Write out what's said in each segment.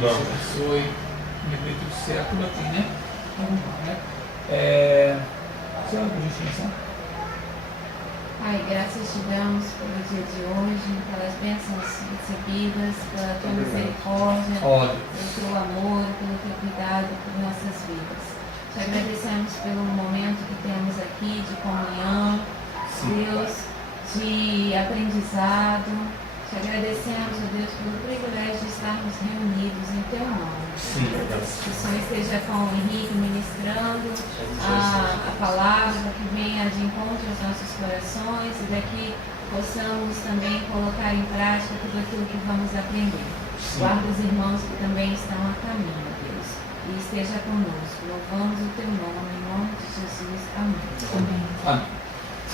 Deus te abençoe. Me dê tudo certo, tudo aqui, né? Vamos lá, né? Senhora, por gentileza. Pai, graças te damos pelo dia de hoje, pelas bênçãos recebidas, pela tua misericórdia, pelo teu amor, pelo teu cuidado por nossas vidas. Te agradecemos pelo momento que temos aqui de comunhão, Deus, de aprendizado. Te agradecemos, ó Deus, pelo privilégio de estarmos reunidos em teu nome. Que o Senhor esteja com o Henrique ministrando a palavra, que venha de encontro aos nossos corações e daqui possamos também colocar em prática tudo aquilo que vamos aprender. Guarda os irmãos que também estão a caminho, Deus, e esteja conosco. Louvamos o teu nome, em nome de Jesus. Amém. Amém.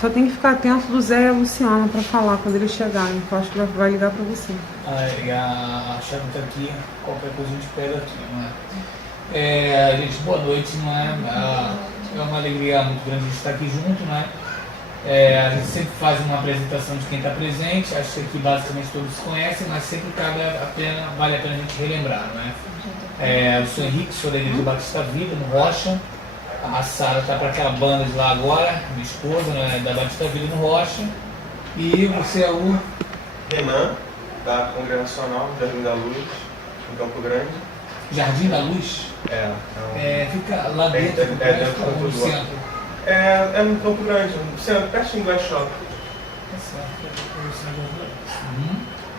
Só tem que ficar atento do Zé e a Luciana para falar quando eles chegarem, que eu acho que vai ligar para você. E a Chave está aqui, qualquer coisa a gente pega aqui, não é? Gente, boa noite, não é? É uma alegria muito grande a gente estar aqui junto, não é? A gente sempre faz uma apresentação de quem está presente, acho que aqui basicamente todos se conhecem, mas sempre vale a pena a gente relembrar, não é? Eu sou Henrique, sou da Igreja Batista Vida, no Rocha. A Sara está para aquela banda de lá agora, minha esposa, né, da Batista Vida no Rocha. E você é o Renan, da Congregacional Jardim da Luz, em Campo Grande. Jardim da Luz? Fica lá dentro, no centro. É no Campo Grande, no centro, pertinho do West Shop.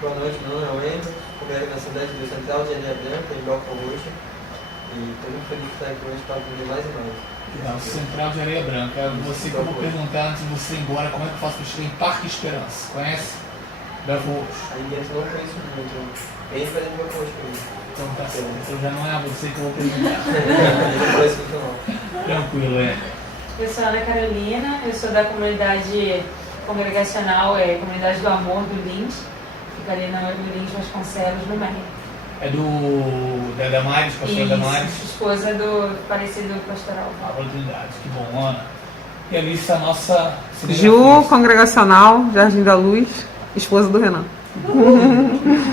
Boa noite, meu nome é Wendel, congrego na cidade do Central de Areia Branca, em Belco Roxo. E estou muito feliz de estar aqui hoje para aprender mais e mais. Central de Areia Branca. Você que eu vou perguntar antes de você ir embora, como é que eu faço para chegar em Parque Esperança? Conhece? Belco Roxo. Aí dentro não conheço muito. Vem para dentro do Belco Roxo comigo. Então tá certo. Então já não é a você que eu vou perguntar. Não conheço muito não. Tranquilo, Eu sou a Ana Carolina, eu sou da comunidade congregacional, Comunidade do Amor do Lins. Fica ali na Hora do Lins Vasconcelos, no México. É da Damares, pastora Damares. Esposa do falecido pastoral. A oportunidade, que bom, Ana. E ali está a nossa... Ju, congregacional, Jardim da Luz, esposa do Renan.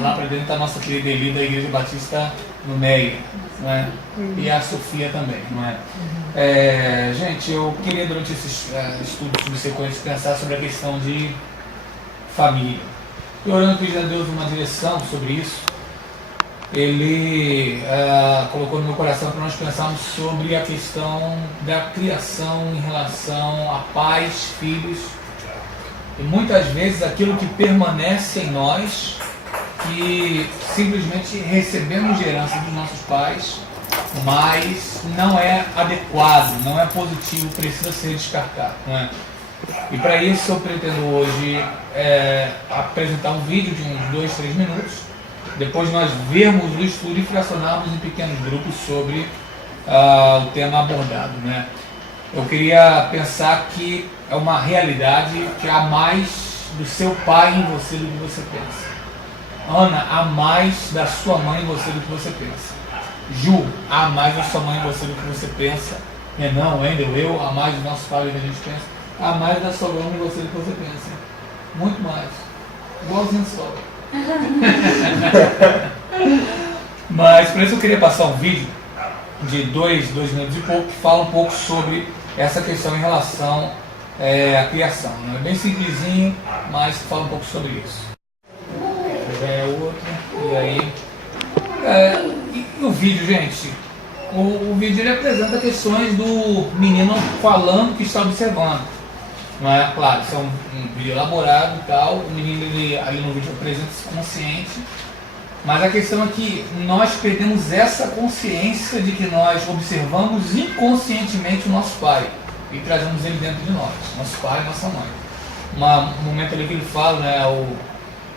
Lá para dentro está a nossa querida Eli da Igreja Batista no Meia, não é? E a Sofia também, não é? Gente, eu queria durante esses estudos subsequentes pensar sobre a questão de família. E orando, pedindo a Deus uma direção sobre isso, Ele colocou no meu coração para nós pensarmos sobre a questão da criação em relação a pais, filhos, e muitas vezes aquilo que permanece em nós, que simplesmente recebemos de herança dos nossos pais, mas não é adequado, não é positivo, precisa ser descartado, não é? E para isso eu pretendo hoje apresentar um vídeo de uns 2, 3 minutos. Depois nós vermos o estudo e fracionarmos em pequenos grupos sobre o tema abordado, né? Eu queria pensar que é uma realidade que há mais do seu pai em você do que você pensa. Ana, há mais da sua mãe em você do que você pensa. Ju, há mais da sua mãe em você do que você pensa. Renan, Wendel, eu, há mais do nosso pai do que a gente pensa. Há mais da sua mãe em você do que você pensa. Muito mais. Igualzinho sogra. Mas por isso eu queria passar um vídeo de 2 minutos e pouco que fala um pouco sobre essa questão em relação à criação. É bem simplesinho, mas fala um pouco sobre isso. E aí e o vídeo, gente, o vídeo ele apresenta questões do menino falando que está observando. Não é? Claro, isso é um vídeo elaborado e tal, o menino ali no vídeo apresenta-se consciente, mas a questão é que nós perdemos essa consciência de que nós observamos inconscientemente o nosso pai e trazemos ele dentro de nós, nosso pai e nossa mãe. Um momento ali que ele fala, né,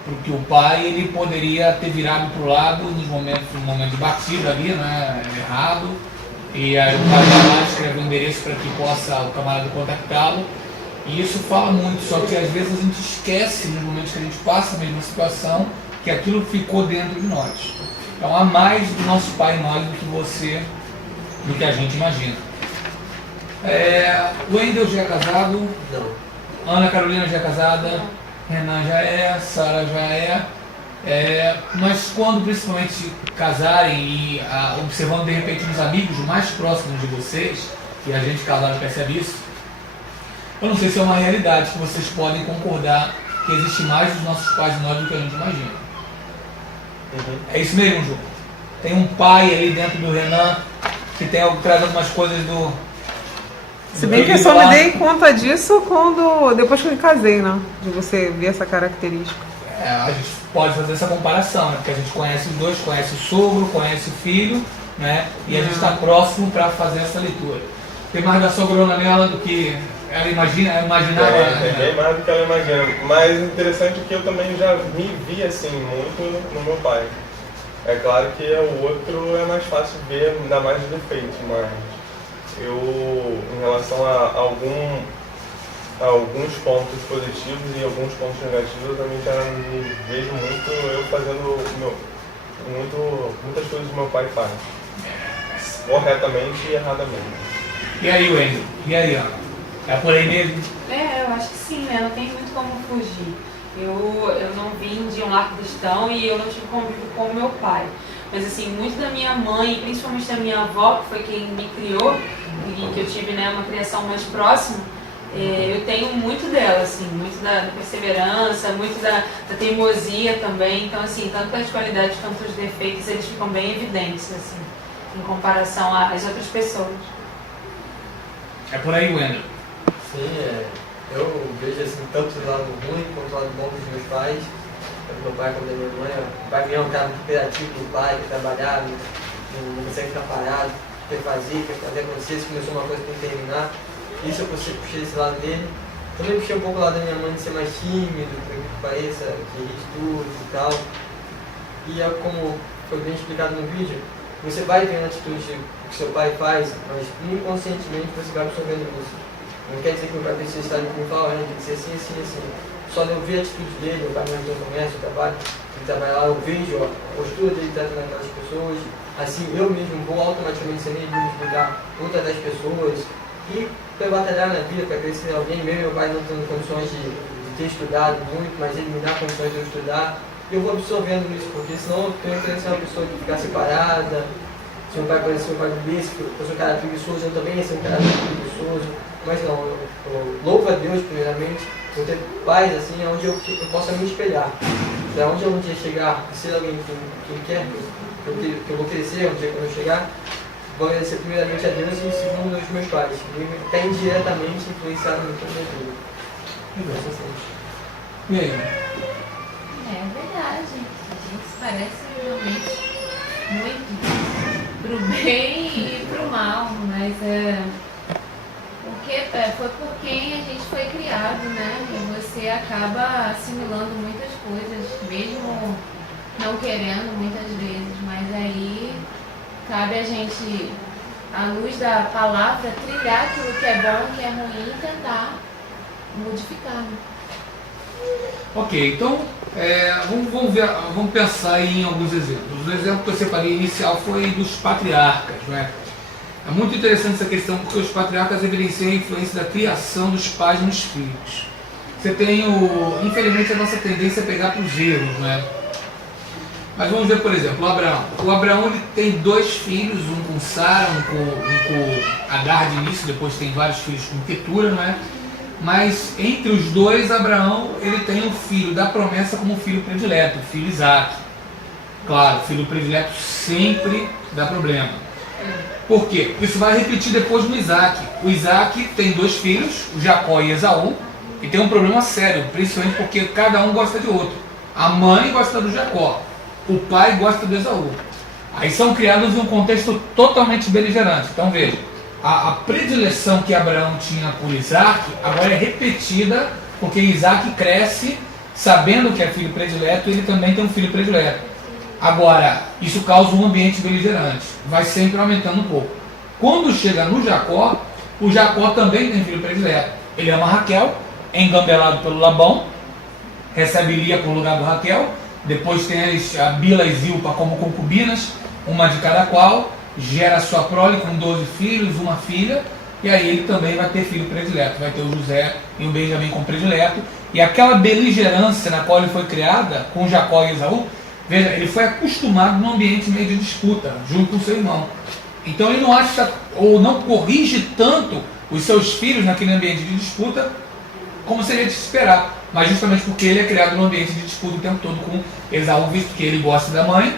porque o pai ele poderia ter virado para o lado no momento de batida ali, né, errado, e aí o pai vai lá, escreve um endereço para que possa o camarada contactá-lo. E isso fala muito, só que às vezes a gente esquece, nos momentos que a gente passa a mesma situação, que aquilo ficou dentro de nós. Então há mais do nosso pai em nós do que a gente imagina. O Wendel já é casado? Não. Ana Carolina já é casada? Renan já é, Sara já é. Mas quando principalmente casarem e observando de repente os amigos mais próximos de vocês, e a gente casado percebe isso, eu não sei se é uma realidade que vocês podem concordar que existe mais dos nossos pais em nós do que a gente imagina. É isso mesmo, Ju? Tem um pai ali dentro do Renan que traz algumas coisas do... Se bem que eu só me dei conta disso depois que eu me casei, né? De você ver essa característica. A gente pode fazer essa comparação, né? Porque a gente conhece os dois, conhece o sogro, conhece o filho, né? E a gente está próximo para fazer essa leitura. Tem mais da sogrona nela do que ela imaginava. Tem bem mais do que ela imagina. Mas interessante que eu também já me vi assim muito no meu pai. É claro que o outro é mais fácil ver, ainda mais os defeitos, mas eu, em relação a alguns pontos positivos e alguns pontos negativos, eu também já me vejo muito eu fazendo muitas coisas que meu pai faz. Corretamente e erradamente. E aí, Wendel? E aí, ó? É por aí mesmo? Eu acho que sim, né? Não tem muito como fugir. Eu não vim de um lar cristão e eu não tive convívio com o meu pai. Mas assim, muito da minha mãe, principalmente da minha avó, que foi quem me criou, e que eu tive, né, uma criação mais próxima, eu tenho muito dela, assim, muito da perseverança, muito da teimosia também. Então, assim, tanto as qualidades quanto os defeitos, eles ficam bem evidentes, assim, em comparação às outras pessoas. É por aí, Wendel. Sim, eu vejo assim, tanto o lado ruim quanto o lado bom dos meus pais, tanto meu pai como da minha mãe. O pai é um cara muito criativo, do pai, quer trabalhar, não consegue ficar parado, quer fazer acontecer. Se começou uma coisa, tem que terminar. Isso eu puxei esse lado dele. Também puxei um pouco o lado da minha mãe de ser mais tímido, por que pareça, que estudo e tal. E é como foi bem explicado no vídeo, você vai vendo a atitude que seu pai faz, mas inconscientemente você vai absorvendo isso. Não quer dizer que o pai precisa estar ali me falando, tem que ser assim, assim, assim. Só de eu ver a atitude dele, o pai não tem comércio, o trabalho, ele trabalha lá, eu vejo a postura dele tratando aquelas pessoas. Assim, eu mesmo vou automaticamente ser meio de explicar outra das pessoas. E para batalhar na vida, para crescer alguém, mesmo meu pai não tendo condições de ter estudado muito, mas ele me dá condições de eu estudar. E eu vou absorvendo isso, porque senão eu tenho que ser uma pessoa que ficar separada. Se meu pai conhecer meu pai bebê, se eu sou um cara preguiçoso, eu também ia ser um cara preguiçoso. Mas não, eu louvo a Deus primeiramente por ter pais assim, onde eu possa me espelhar. Para onde eu um dia chegar, ser alguém que quer, que eu vou crescer, um dia quando eu chegar, vou agradecer primeiramente a Deus e segundo os meus pais. E tem diretamente influenciado muito a minha vida. E aí? É verdade. A gente se parece realmente muito pro bem e pro mal, mas porque foi por quem a gente foi criado, né? E você acaba assimilando muitas coisas, mesmo não querendo muitas vezes, mas aí cabe a gente, à luz da palavra, trilhar aquilo que é bom, que é ruim e tentar modificar. Ok, então vamos pensar em alguns exemplos. O exemplo que eu separei inicial foi dos patriarcas, né? É muito interessante essa questão porque os patriarcas evidenciam a influência da criação dos pais nos filhos. Você tem infelizmente a nossa tendência a pegar para os erros, né? Mas vamos ver, por exemplo, o Abraão. O Abraão ele tem 2 filhos, um com Sara, um com Agar de início, depois tem vários filhos com Ketura, não é? Mas entre os 2, Abraão ele tem o filho da promessa como filho predileto, o filho Isaac. Claro, filho predileto sempre dá problema. Por quê? Isso vai repetir depois no Isaac. O Isaac tem 2 filhos, o Jacó e Esaú, e tem um problema sério, principalmente porque cada um gosta de outro. A mãe gosta do Jacó, o pai gosta do Esaú. Aí são criados em um contexto totalmente beligerante. Então veja, a predileção que Abraão tinha por Isaac agora é repetida porque Isaac cresce sabendo que é filho predileto e ele também tem um filho predileto. Agora, isso causa um ambiente beligerante, vai sempre aumentando um pouco. Quando chega no Jacó, o Jacó também tem filho predileto. Ele ama Raquel, é engambelado pelo Labão, recebe Lia por lugar do Raquel, depois tem a Bila e Zilpa como concubinas, uma de cada qual, gera sua prole com 12 filhos, uma filha, e aí ele também vai ter filho predileto, vai ter o José e o Benjamim como predileto, E aquela beligerância na qual ele foi criada, com Jacó e Esaú, veja, ele foi acostumado num ambiente meio de disputa, junto com seu irmão. Então ele não acha, ou não corrige tanto os seus filhos naquele ambiente de disputa, como seria de se esperar. Mas justamente porque ele é criado num ambiente de disputa o tempo todo com Esaú, visto que ele gosta da mãe,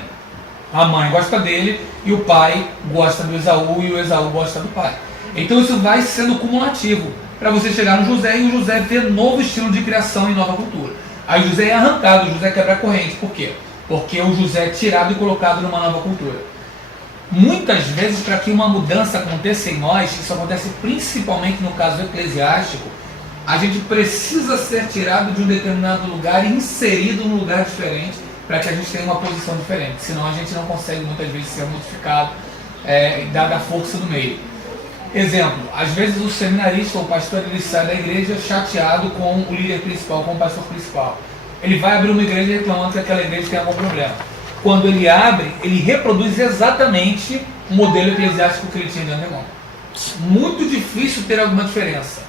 a mãe gosta dele, e o pai gosta do Esaú, e o Esaú gosta do pai. Então isso vai sendo cumulativo, para você chegar no José e o José ter novo estilo de criação e nova cultura. Aí o José é arrancado, o José quebra a corrente. Por quê? Porque o José é tirado e colocado numa nova cultura. Muitas vezes, para que uma mudança aconteça em nós, isso acontece principalmente no caso eclesiástico, a gente precisa ser tirado de um determinado lugar e inserido num lugar diferente, para que a gente tenha uma posição diferente. Senão a gente não consegue muitas vezes ser modificado, dada a força do meio. Exemplo, às vezes o seminarista ou o pastor, ele sai da igreja chateado com o líder principal, com o pastor principal. Ele vai abrir uma igreja reclamando que aquela igreja tem algum problema. Quando ele abre, ele reproduz exatamente o modelo eclesiástico que ele tinha de antemão. Muito difícil ter alguma diferença.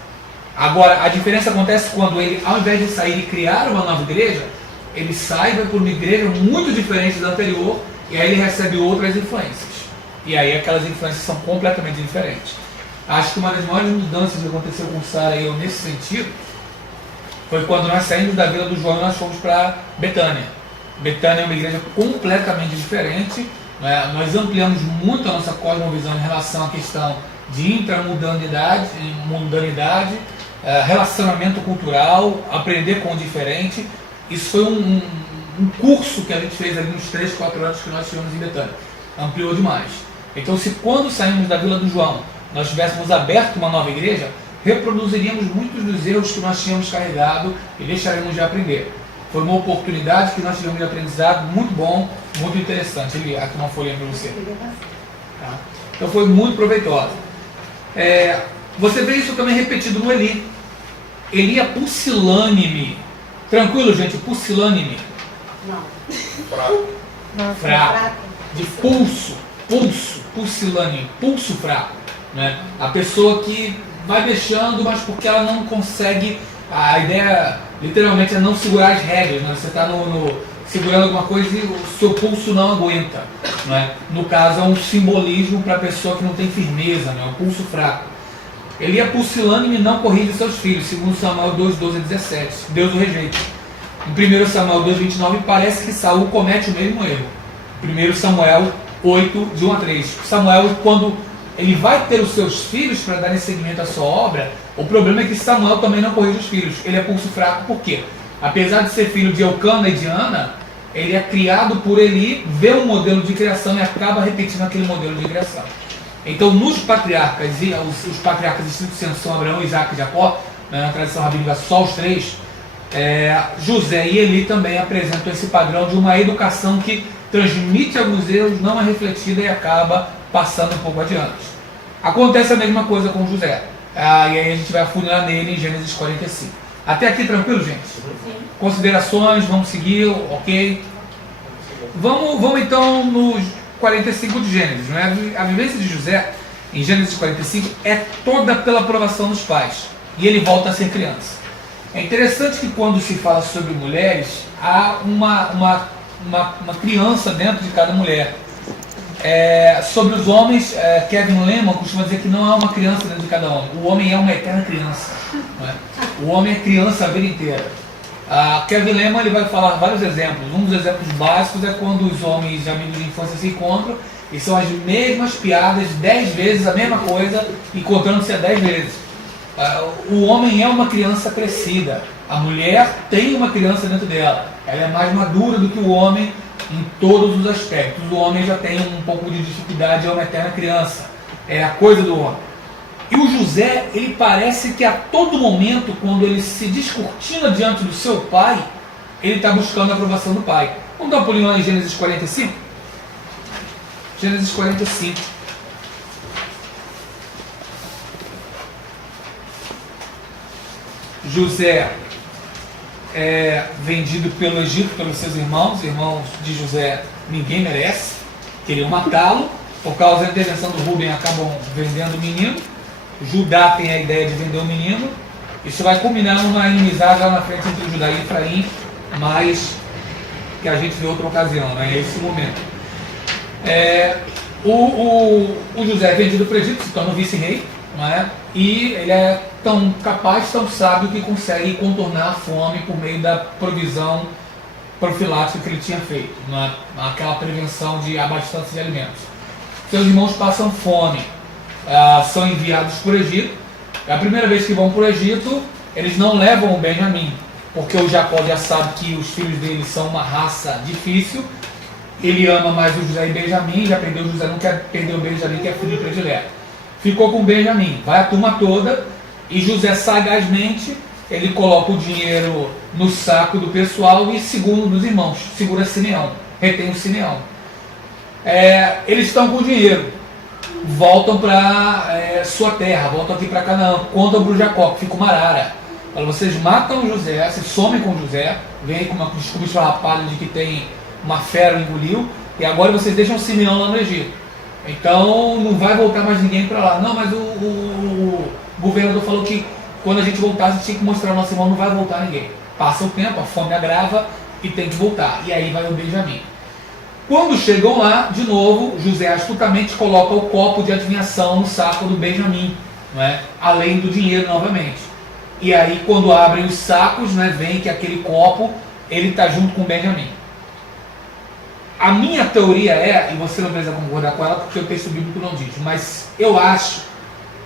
Agora, a diferença acontece quando ele, ao invés de sair e criar uma nova igreja, ele sai e vai para uma igreja muito diferente da anterior, e aí ele recebe outras influências. E aí aquelas influências são completamente diferentes. Acho que uma das maiores mudanças que aconteceu com Sara e eu nesse sentido foi quando nós saímos da Vila do João e nós fomos para Betânia. Betânia é uma igreja completamente diferente, né? Nós ampliamos muito a nossa cosmovisão em relação à questão de intramundanidade, relacionamento cultural, aprender com o diferente. Isso foi um curso que a gente fez ali nos 3, 4 anos que nós tivemos em Betânia. Ampliou demais. Então, se quando saímos da Vila do João nós tivéssemos aberto uma nova igreja, reproduziríamos muitos dos erros que nós tínhamos carregado e deixaríamos de aprender. Foi uma oportunidade que nós tivemos de aprendizado muito bom, muito interessante. Ele aqui uma folhinha para você. Tá? Então foi muito proveitosa. Você vê isso também repetido no Eli. Eli é pusilânime. Tranquilo, gente? Pusilânime. Não. Fraco. De pulso. Pusilânime. Pulso fraco. Né? A pessoa que vai deixando, mas porque ela não consegue. A ideia literalmente é não segurar as regras. Né? Você está segurando alguma coisa e o seu pulso não aguenta. Né? No caso, é um simbolismo para a pessoa que não tem firmeza, né? O pulso fraco. Ele é pusilânime e não corrige seus filhos, segundo Samuel 2:12-17. Deus o rejeita. Em 1 Samuel 2:29 parece que Saul comete o mesmo erro. 1 Samuel 8:1-3. Samuel, quando ele vai ter os seus filhos para darem seguimento à sua obra, o problema é que Samuel também não corrige os filhos. Ele é pulso fraco, por quê? Apesar de ser filho de Elcana e de Ana, ele é criado por Eli, vê um modelo de criação e acaba repetindo aquele modelo de criação. Então, nos patriarcas, e os patriarcas estritos senso são Abraão, Isaac e Jacó, na tradição rabínica só os 3, José e Eli também apresentam esse padrão de uma educação que transmite alguns erros, não é refletida e acaba passando um pouco adiante. Acontece a mesma coisa com José. E aí a gente vai afunilar nele em Gênesis 45. Até aqui tranquilo, gente? Sim. Considerações, vamos seguir, ok? Vamos então nos 45 de Gênesis. Né? A vivência de José, em Gênesis 45, é toda pela aprovação dos pais. E ele volta a ser criança. É interessante que quando se fala sobre mulheres, há uma criança dentro de cada mulher. Sobre os homens, Kevin Lehman costuma dizer que não há uma criança dentro de cada homem. O homem é uma eterna criança. Não é? O homem é criança a vida inteira. Kevin Lehman ele vai falar vários exemplos. Um dos exemplos básicos é quando os homens de amigos de infância se encontram e são as mesmas piadas 10 vezes, a mesma coisa, encontrando-se 10 vezes. O homem é uma criança crescida. A mulher tem uma criança dentro dela. Ela é mais madura do que o homem em todos os aspectos. O homem já tem um pouco de dificuldade, é uma eterna criança. É a coisa do homem. E o José, ele parece que a todo momento, quando ele se descortina diante do seu pai, ele está buscando a aprovação do pai. Vamos dar um pulinho lá em Gênesis 45? Gênesis 45. José é vendido pelo Egito, pelos seus irmãos. Irmãos de José ninguém merece, queriam matá-lo. Por causa da intervenção do Rubem, acabam vendendo o menino. Judá tem a ideia de vender o menino. Isso vai culminar numa inimizade lá na frente entre Judá e Efraim, mas que a gente vê outra ocasião, né? Esse momento. O José é vendido para o Egito, se torna vice-rei, não é? E ele é tão capaz, tão sábio que consegue contornar a fome por meio da provisão profilática que ele tinha feito, né? Aquela prevenção de abastança de alimentos. Seus irmãos passam fome, são enviados para o Egito. É a primeira vez que vão para o Egito, eles não levam o Benjamim, porque o Jacó já sabe que os filhos dele são uma raça difícil. Ele ama mais o José e Benjamim, já perdeu o José, não quer perder o Benjamim, que é filho predileto. Ficou com o Benjamim, vai a turma toda, e José sagazmente, ele coloca o dinheiro no saco do pessoal e segura dos irmãos, segura Simeão, retém o Simeão. Eles estão com o dinheiro, voltam para sua terra, voltam aqui para Canaã, contam para o Jacó, que fica uma arara. Vocês matam o José, se somem com o José, vem com uma desculpa esfarrapada de que tem uma fera engoliu, e agora vocês deixam o Simeão lá no Egito. Então não vai voltar mais ninguém para lá. Não, mas o governador falou que quando a gente voltasse tinha que mostrar ao nosso irmão, não vai voltar ninguém. Passa o tempo, a fome agrava e tem que voltar. E aí vai o Benjamim. Quando chegam lá, de novo, José astutamente coloca o copo de adivinhação no saco do Benjamim, não é? Além do dinheiro novamente. E aí quando abrem os sacos, né, vem que aquele copo ele está junto com o Benjamim. A minha teoria e você não precisa concordar com ela porque o texto bíblico não diz, mas eu acho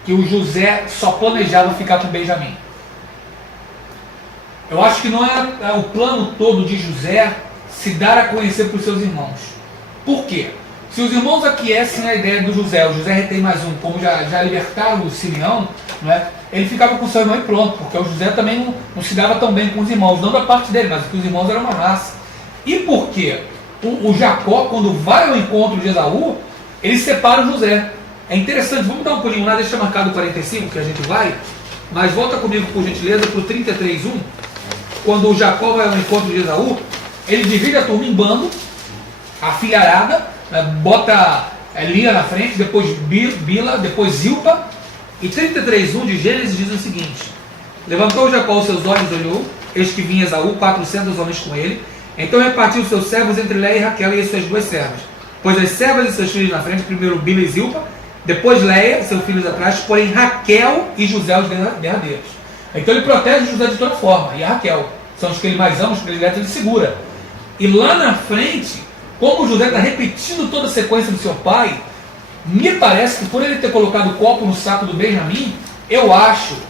que o José só planejava ficar com Benjamim. Eu acho que não é o plano todo de José se dar a conhecer para os seus irmãos. Por quê? Se os irmãos aquecem a ideia do José, o José retém mais um, como já libertaram o Simeão, né, ele ficava com o seu irmão e pronto, porque o José também não se dava tão bem com os irmãos, não da parte dele, mas que os irmãos eram uma raça. E por quê? O Jacó, quando vai ao encontro de Esaú, ele separa o José. É interessante, vamos dar um pulinho lá, deixa marcado 45 que a gente vai, mas volta comigo por gentileza para o 33:1. Quando o Jacó vai ao encontro de Esaú, ele divide a turma em bando, a filharada, bota Lia na frente, depois Bila, depois Zilpa, e 33:1 de Gênesis diz o seguinte: levantou Jacó os seus olhos e olhou, eis que vinha Esaú, 400 homens com ele. Então repartiu os seus servos entre Léia e Raquel e as suas duas servas. Pois as servas e seus filhos na frente, primeiro Bila e Zilpa, depois Léia e seus filhos atrás, porém Raquel e José os derradeiros. Então ele protege José de toda forma, e a Raquel. São os que ele mais ama, os prediletos, ele segura. E lá na frente, como José está repetindo toda a sequência do seu pai, me parece que por ele ter colocado o copo no saco do Benjamim, eu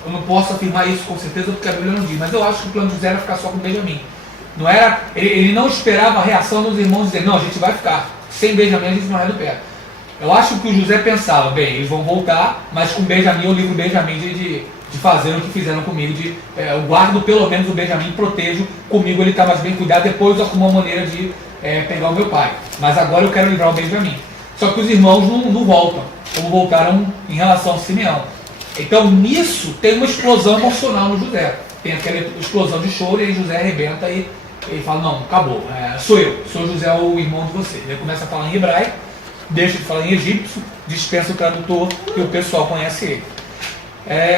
não posso afirmar isso com certeza porque a Bíblia não diz, mas eu acho que o plano de José era ficar só com o Benjamim. Não era, ele não esperava a reação dos irmãos dizer, não, a gente vai ficar, sem Benjamim a gente não é do pé. Eu acho que o José pensava, bem, eles vão voltar, mas com Benjamim eu livro Benjamim de fazer o que fizeram comigo, eu guardo pelo menos o Benjamim, protejo, comigo ele está mais bem cuidado, depois eu arrumo uma maneira de pegar o meu pai. Mas agora eu quero livrar o Benjamim. Só que os irmãos não voltam, como voltaram em relação ao Simeão. Então nisso tem uma explosão emocional no José. Tem aquela explosão de choro e aí José arrebenta e ele fala, não, acabou, sou José o irmão de você. Ele começa a falar em hebraico, deixa de falar em egípcio, dispensa o tradutor e o pessoal conhece ele.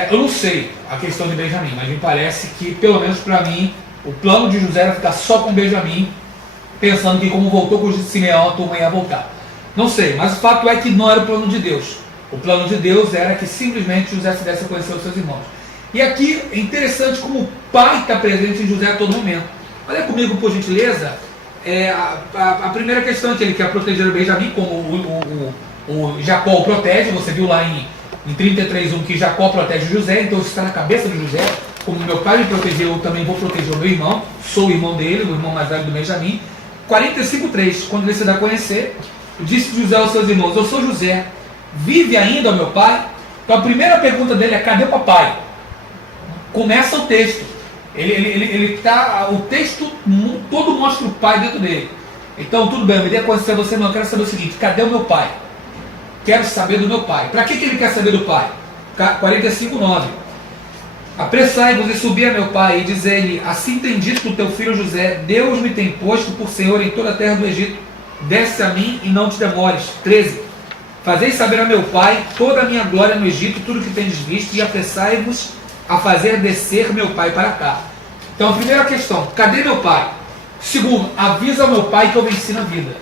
Eu não sei a questão de Benjamim, mas me parece que, pelo menos para mim, o plano de José era ficar só com Benjamim, pensando que como voltou com o Simeão, a turma ia voltar. Não sei, mas o fato é que não era o plano de Deus. O plano de Deus era que simplesmente José se desse a conhecer os seus irmãos. E aqui é interessante como o pai está presente em José a todo momento. Olha comigo, por gentileza, a primeira questão é que ele quer proteger o Benjamim, como o Jacó o protege. Você viu lá em 33:1 que Jacó protege José, então isso está na cabeça de José. Como meu pai me protegeu, eu também vou proteger o meu irmão, sou o irmão dele, o irmão mais velho do Benjamim. 45:3, quando ele se dá a conhecer, disse José aos seus irmãos, eu sou José, vive ainda o meu pai? Então a primeira pergunta dele é, cadê o papai? Começa o texto. O texto todo mostra o pai dentro dele. Então tudo bem, eu me dei a conhecer a você, mas eu quero saber o seguinte, cadê o meu pai? Quero saber do meu pai. Para que ele quer saber do pai? 45:9. Apressai-vos e subi a meu pai e dizei-lhe, assim tem dito o teu filho José, Deus me tem posto por Senhor em toda a terra do Egito, desce a mim e não te demores. 13. Fazeis saber a meu pai toda a minha glória no Egito, tudo que tendes visto, e apressai-vos a fazer descer meu pai para cá. Então, a primeira questão, cadê meu pai? Segundo, avisa ao meu pai que eu venci na vida.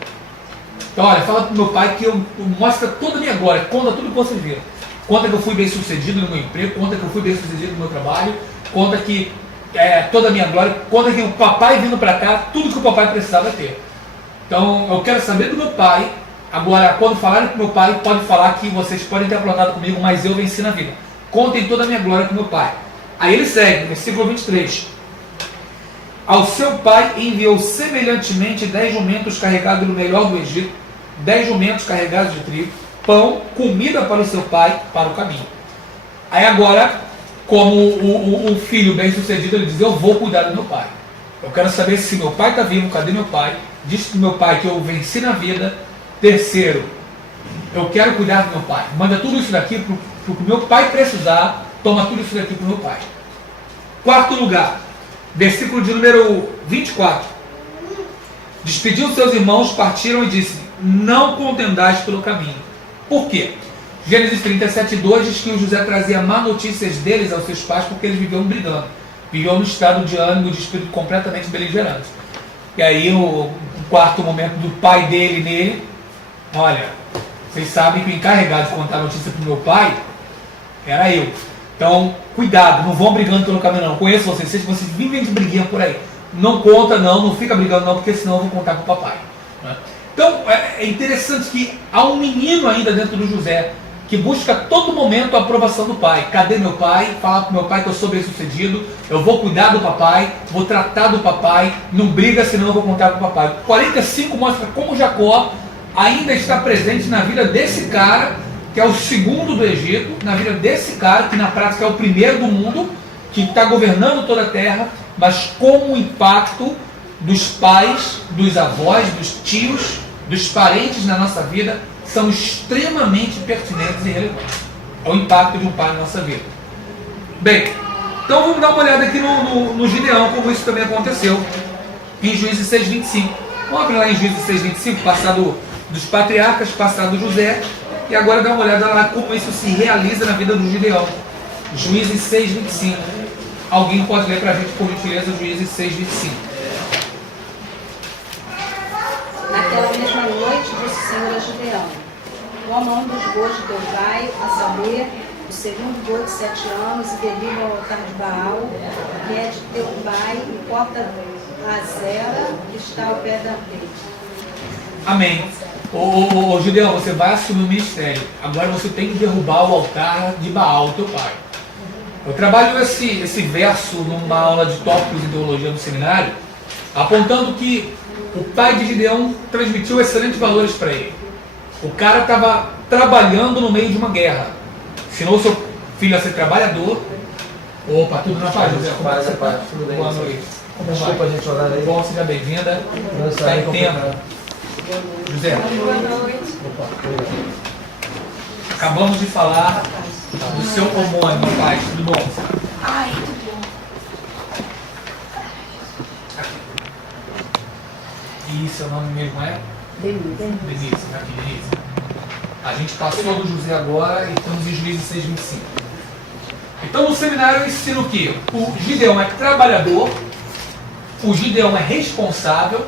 Então, olha, fala pro meu pai que eu mostra toda a minha glória, conta tudo que vocês viram. Conta que eu fui bem sucedido no meu emprego, conta que eu fui bem sucedido no meu trabalho, conta que toda a minha glória, conta que o papai vindo para cá, tudo que o papai precisava ter. Então, eu quero saber do meu pai. Agora, quando falarem com meu pai, pode falar que vocês podem ter aprontado comigo, mas eu venci na vida. Contem toda a minha glória com meu pai. Aí ele segue, versículo 23. Ao seu pai enviou semelhantemente 10 jumentos carregados do melhor do Egito, 10 jumentos carregados de trigo, pão, comida para o seu pai, para o caminho. Aí agora, como o filho bem sucedido, ele diz, eu vou cuidar do meu pai. Eu quero saber se meu pai está vivo, cadê meu pai? Diz para meu pai que eu venci na vida. Terceiro, eu quero cuidar do meu pai. Manda tudo isso daqui para o que meu pai precisar, toma tudo isso daqui para o meu pai. Quarto lugar, versículo de número 24. Despediu seus irmãos, partiram e disse, não contendais pelo caminho. Por quê? Gênesis 37:2 diz que o José trazia má notícias deles aos seus pais porque eles viviam brigando. Viviam no estado de ânimo, de espírito completamente beligerante. E aí o quarto momento do pai dele nele, olha, vocês sabem que o encarregado de contar a notícia para o meu pai era eu. Então, cuidado, não vão brigando pelo caminho não. Conheço vocês vivem de briguinha por aí. Não conta não fica brigando não, porque senão eu vou contar para o papai. Né? Então, é interessante que há um menino ainda dentro do José que busca a todo momento a aprovação do pai. Cadê meu pai? Fala para meu pai que eu sou bem sucedido, eu vou cuidar do papai, vou tratar do papai, não briga senão eu vou contar para o papai. 45 mostra como Jacó ainda está presente na vida desse cara, que é o segundo do Egito, na vida desse cara, que na prática é o primeiro do mundo, que está governando toda a terra, mas como o impacto dos pais, dos avós, dos tios, dos parentes na nossa vida são extremamente pertinentes e relevantes. É o impacto de um pai na nossa vida. Bem, então vamos dar uma olhada aqui no Gideão, como isso também aconteceu em Juízes 6:25. Vamos abrir lá em Juízes 6:25, passado dos patriarcas, passado José, e agora dá uma olhada lá como isso se realiza na vida do Gideão. Juízes 6:25. Alguém pode ler para a gente, por gentileza, Juízes 6:25. Naquela mesma noite disse o Senhor a Gideão, toma um dos bois de teu pai, a saber, o segundo boi de 7 anos, e derriba o altar de Baal, que é de teu pai, e corta a zera que está ao pé da rede. Amém. Ô Gideão, você vai assumir o ministério. Agora você tem que derrubar o altar de Baal, teu pai. Eu trabalho esse verso numa aula de tópicos de teologia no seminário, apontando que o pai de Gideão transmitiu excelentes valores para ele. O cara estava trabalhando no meio de uma guerra. Ensinou seu filho a ser trabalhador. Opa, tudo na paz, José? Como você está? Tudo bem. Boa noite. Desculpa a gente orar aí. Bom, seja bem-vinda. Está em tempo. José. Boa noite. Opa. Acabamos de falar do seu homônimo, pai. Tudo bom? Ai, tudo bom. E seu nome mesmo é? Denise, aqui, Denise. A gente passou do José agora e estamos em Juízes 6:25. Então no seminário eu ensino o quê? O Gideão é trabalhador, o Gideão é responsável,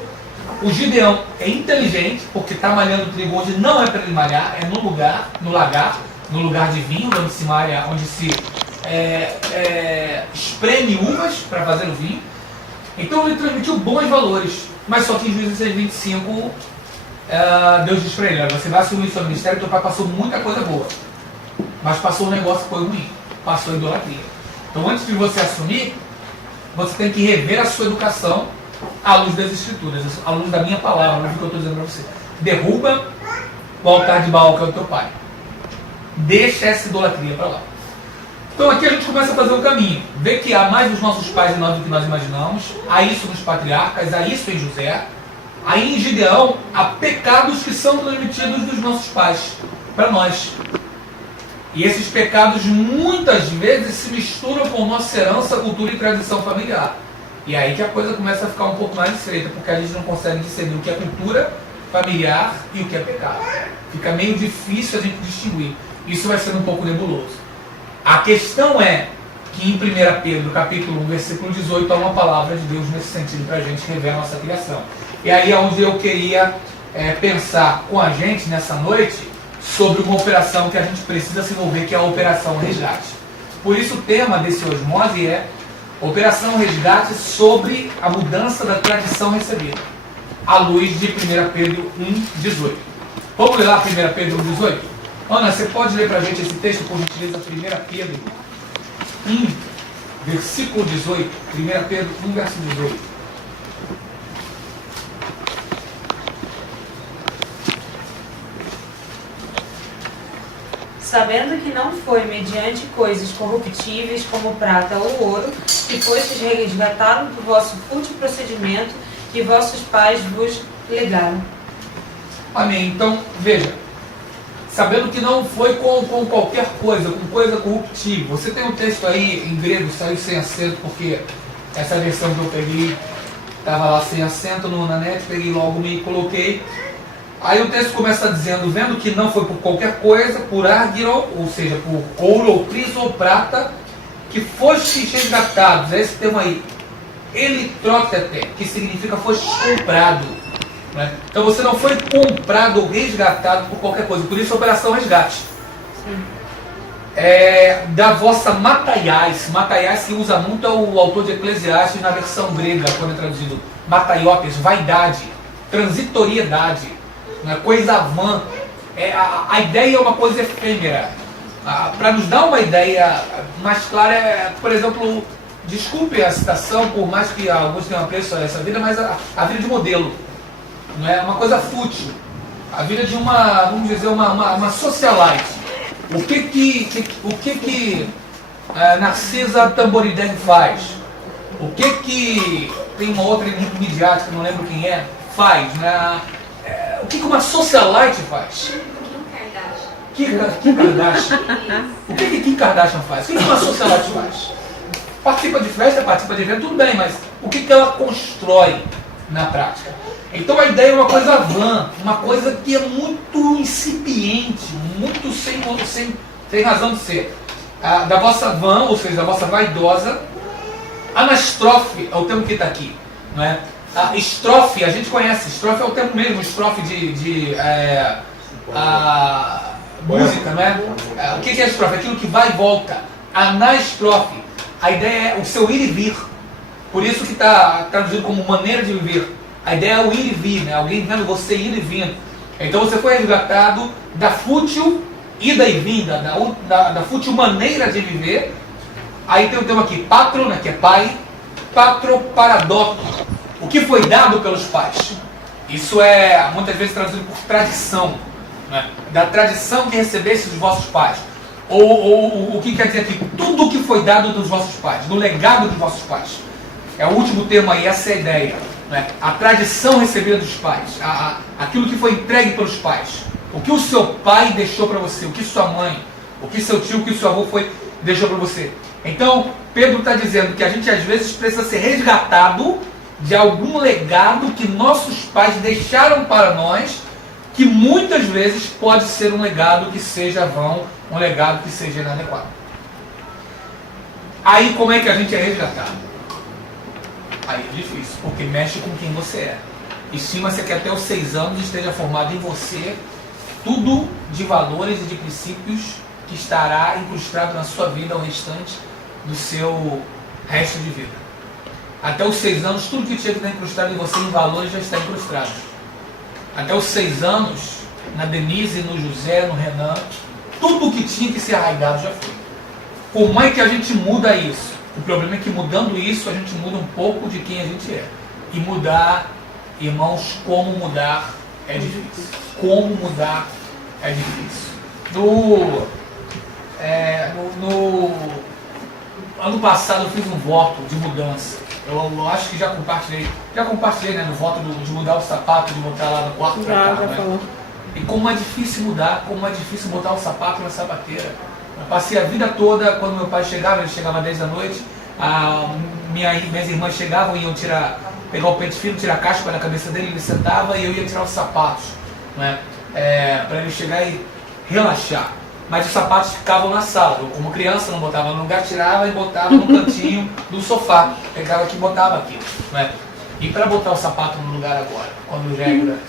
o Gideão é inteligente, porque está malhando trigo onde não é para ele malhar, é no lugar de vinho, onde se malha, onde se espreme uvas para fazer o vinho. Então ele transmitiu bons valores, mas só que em Juízes 6:25 Deus diz para ele, olha, você vai assumir o seu ministério, teu pai passou muita coisa boa, mas passou um negócio que foi ruim, passou a idolatria. Então antes de você assumir, você tem que rever a sua educação à luz das escrituras, à luz da minha palavra, à luz do que eu estou dizendo para você. Derruba o altar de Baal, que é o teu pai. Deixa essa idolatria para lá. Então aqui a gente começa a fazer um caminho. Vê que há mais nos nossos pais em nós do que nós imaginamos. Há isso nos patriarcas, há isso em José. Aí em Gideão, há pecados que são transmitidos dos nossos pais para nós. E esses pecados muitas vezes se misturam com nossa herança, cultura e tradição familiar. E aí que a coisa começa a ficar um pouco mais estreita, porque a gente não consegue discernir o que é cultura familiar e o que é pecado. Fica meio difícil a gente distinguir. Isso vai ser um pouco nebuloso. A questão é que em 1 Pedro, capítulo 1, versículo 18, há uma palavra de Deus nesse sentido para a gente rever a nossa criação. E aí é onde eu queria pensar com a gente nessa noite sobre uma operação que a gente precisa se envolver, que é a Operação Resgate. Por isso o tema desse Osmose é Operação Resgate sobre a mudança da tradição recebida, à luz de 1 Pedro 1,18. Vamos ler lá 1 Pedro 1,18? Ana, você pode ler para a gente esse texto, por gentileza, 1 Pedro 1, versículo 18. 1 Pedro 1, verso 18. Sabendo que não foi mediante coisas corruptíveis como prata ou ouro, que fostes resgatados do vosso fútil procedimento que vossos pais vos legaram. Amém. Então, veja, sabendo que não foi com qualquer coisa, com coisa corruptível. Você tem um texto aí em grego, saiu sem acento, porque essa versão que eu peguei estava lá sem acento na net, peguei logo, me coloquei. Aí o texto começa dizendo, vendo que não foi por qualquer coisa, por argiro, ou seja, por ouro, ou criso, ou prata, que fostes resgatados, é esse termo aí, elitrotete, que significa foste comprado. Né? Então você não foi comprado ou resgatado por qualquer coisa, por isso a Operação Resgate. Da vossa mataiais que usa muito o autor de Eclesiastes na versão grega, quando é traduzido, mataiopes, vaidade, transitoriedade, né? Coisa vã. A ideia é uma coisa efêmera. Para nos dar uma ideia mais clara, por exemplo, desculpe a citação, por mais que alguns tenham apreço a essa vida, mas a vida de modelo. Não é uma coisa fútil. A vida de uma, vamos dizer, uma socialite. O que Narcisa Tamborideg faz? O que tem uma outra midiática, não lembro quem faz, né? O que uma socialite faz? Kim Kardashian. O que Kim Kardashian faz? O que uma socialite faz? Participa de festa, participa de evento, tudo bem, mas o que ela constrói na prática? Então a ideia é uma coisa vã, uma coisa que é muito incipiente, muito sem razão de ser. Da vossa vã, ou seja, da vossa vaidosa, anastrofe é o termo que está aqui. Não é? Estrofe, a gente conhece, estrofe é o termo mesmo, estrofe de música, não é? O que é estrofe? Aquilo que vai e volta. Anastrofe, a ideia é o seu ir e vir. Por isso que está traduzido como maneira de viver. A ideia é o ir e vir, né? Alguém vendo você ir e vindo. Então você foi resgatado da fútil ida e vinda, da fútil maneira de viver. Aí tem o termo aqui, patro, né, que é pai, patroparadoto, o que foi dado pelos pais. Isso é muitas vezes traduzido por tradição, né? Da tradição que recebesse dos vossos pais. Ou o que quer dizer aqui? Tudo o que foi dado dos vossos pais, do legado dos vossos pais. É o último termo aí, essa é a ideia. Né? A tradição recebida dos pais, aquilo que foi entregue pelos pais. O que o seu pai deixou para você, o que sua mãe, o que seu tio, o que seu avô deixou para você. Então, Pedro está dizendo que a gente às vezes precisa ser resgatado de algum legado que nossos pais deixaram para nós, que muitas vezes pode ser um legado que seja vão, um legado que seja inadequado. Aí como é que a gente é resgatado? Aí é difícil, porque mexe com quem você é. Estima-se que até os 6 anos esteja formado em você tudo de valores e de princípios que estará incrustado na sua vida ao restante do seu resto de vida. Até os 6 anos, tudo que tinha que estar incrustado em você em valores já está incrustado. Até os 6 anos, na Denise, no José, no Renan, tudo que tinha que ser arraigado já foi. Como é que a gente muda isso? O problema é que mudando isso, a gente muda um pouco de quem a gente é. E mudar, irmãos, como mudar é difícil. Como mudar é difícil. No ano passado eu fiz um voto de mudança. Eu acho que já compartilhei, né, no voto de mudar o sapato, de botar lá no quarto para cá, né? Falou. E como é difícil mudar, como é difícil botar o sapato na sapateira. Eu passei a vida toda, quando meu pai chegava, ele chegava às 10 da noite, minhas irmãs chegavam e iam pegar o pente fino, tirar a casca da cabeça dele, ele sentava e eu ia tirar os sapatos, né, para ele chegar e relaxar. mas os sapatos ficavam na sala. Eu, como criança, não botava no lugar, tirava e botava no cantinho do sofá. Pegava aqui e botava aqui. Não é? E para botar o sapato no lugar agora, quando já é grande?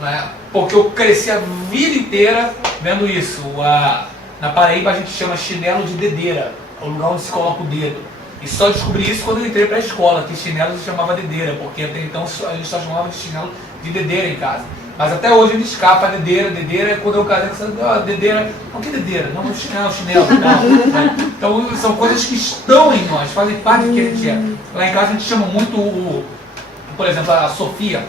Não é? Porque eu cresci a vida inteira vendo isso. Na Paraíba a gente chama chinelo de dedeira, é o lugar onde se coloca o dedo. E só descobri isso quando eu entrei para a escola, que chinelo se chamava dedeira, porque até então a gente só chamava de chinelo de dedeira em casa. Mas até hoje ele escapa dedeira, e quando eu casei, dedeira, não, que dedeira? Não, chinelo, não. Então são coisas que estão em nós, fazem parte do que a gente é. Lá em casa a gente chama muito, por exemplo, a Sofia,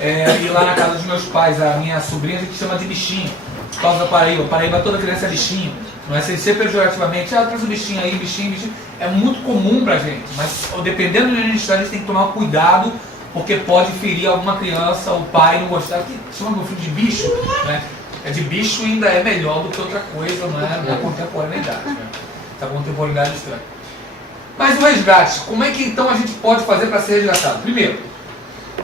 e lá na casa dos meus pais, a minha sobrinha, a gente chama de bichinho, por causa da Paraíba. Paraíba toda criança é bichinho, não é sem ser pejorativamente, traz o bichinho aí, bichinho. É muito comum pra gente, mas dependendo de onde a gente está, a gente tem que tomar cuidado, porque pode ferir alguma criança, o pai não gostar, que chama meu filho de bicho, né? De bicho ainda é melhor do que outra coisa, né? Na contemporaneidade, né? Essa contemporaneidade estranha. Mas o resgate, como é que então a gente pode fazer para ser resgatado? Primeiro,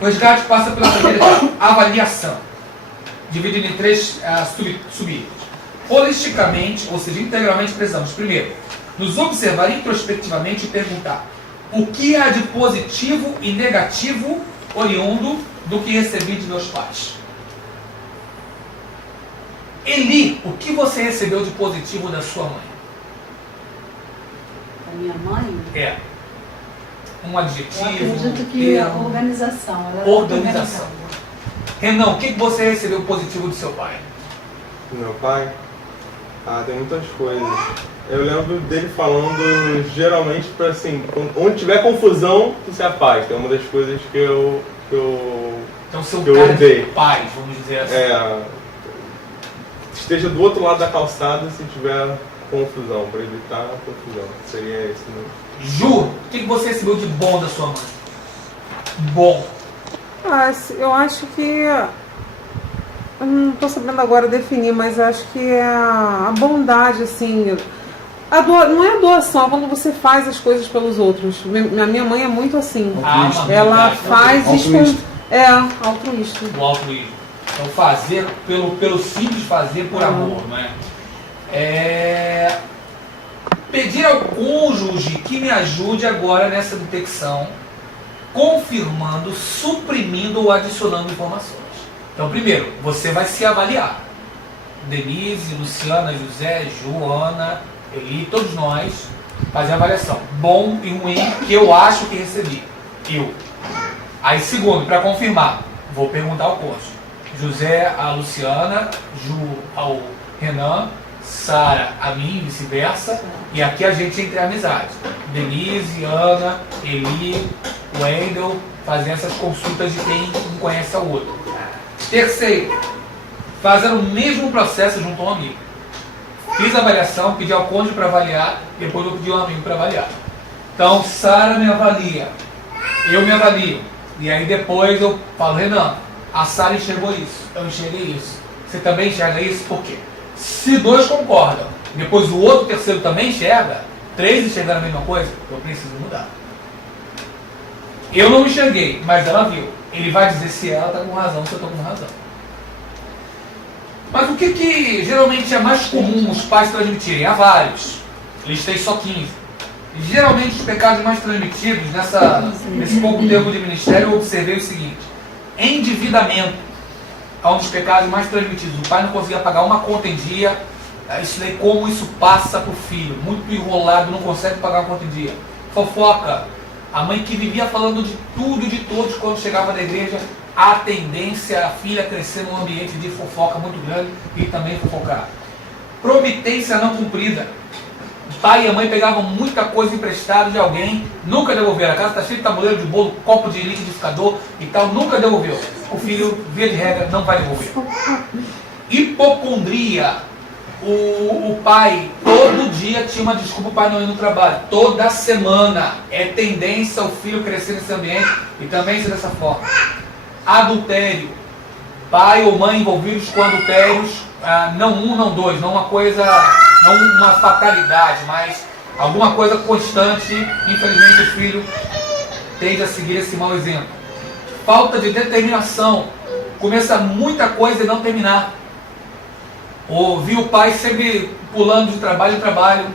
o resgate passa pela primeira etapa, avaliação, dividido em 3 sub-itens. Holisticamente, ou seja, integralmente, precisamos, primeiro, nos observar introspectivamente e perguntar o que há de positivo e negativo oriundo do que recebi de meus pais. Eli, o que você recebeu de positivo da sua mãe? A minha mãe? Um adjetivo, eu acredito que a organização. Organização. Renan, o que você recebeu positivo do seu pai? Do meu pai? Tem muitas coisas. Eu lembro dele falando, geralmente, para assim, onde tiver confusão, que se afaste. É uma das coisas que eu então, seu cara de paz, vamos dizer assim. Esteja do outro lado da calçada se tiver confusão, para evitar a confusão. Seria esse, né? Ju, o que você recebeu de bom da sua mãe? Bom. Eu acho que... Eu não estou sabendo agora definir, mas acho que é a bondade, assim... não é a doação, é quando você faz as coisas pelos outros. A minha mãe é muito assim. Ela faz isso com... altruísta. O altruísmo. Então fazer pelo simples fazer por amor, não é? Pedir ao cônjuge que me ajude agora nessa detecção, confirmando, suprimindo ou adicionando informações. Então, primeiro, você vai se avaliar. Denise, Luciana, José, Joana, Eli, todos nós, fazer a avaliação. Bom e ruim que eu acho que recebi. Aí, segundo, para confirmar, vou perguntar ao cônjuge. José a Luciana, Ju ao Renan, Sara a mim, vice-versa. E aqui a gente entre amizade. Denise, Ana, Eli, Wendel, fazer essas consultas de quem um conhece ao outro. Terceiro, fazer o mesmo processo junto a um amigo. Fiz a avaliação, pedi ao cônjuge para avaliar, depois eu pedi ao amigo para avaliar. Então, Sara me avalia, eu me avalio. E aí depois eu falo, Renan, a Sara enxergou isso, eu enxerguei isso. Você também enxerga isso? Por quê? Se 2 concordam, depois o outro terceiro também enxerga, 3 enxergaram a mesma coisa, eu preciso mudar. Eu não enxerguei, mas ela viu. Ele vai dizer se ela está com razão, se eu estou com razão. Mas o que geralmente é mais comum os pais transmitirem? Há vários. Listei só 15. E geralmente os pecados mais transmitidos, nesse pouco tempo de ministério, eu observei o seguinte. Endividamento é um dos pecados mais transmitidos. O pai não conseguia pagar uma conta em dia. Estudei como isso passa para o filho. Muito enrolado, não consegue pagar uma conta em dia. Fofoca. A mãe que vivia falando de tudo e de todos quando chegava na igreja, a tendência a filha crescer num ambiente de fofoca muito grande e também fofocar. Promitência não cumprida. O pai e a mãe pegavam muita coisa emprestada de alguém, nunca devolveram. A casa está cheia de tabuleiro de bolo, copo de liquidificador e tal, nunca devolveu. O filho, via de regra, não vai devolver. Hipocondria. O pai, todo dia tinha uma desculpa para não ir no trabalho. Toda semana. É tendência o filho crescer nesse ambiente e também ser dessa forma. Adultério. Pai ou mãe envolvidos com adultérios. Não um, não dois. Não uma coisa, não uma fatalidade, mas alguma coisa constante. Infelizmente o filho tende a seguir esse mau exemplo. Falta de determinação. Começa muita coisa e não terminar. Ou vi o pai sempre pulando de trabalho em trabalho,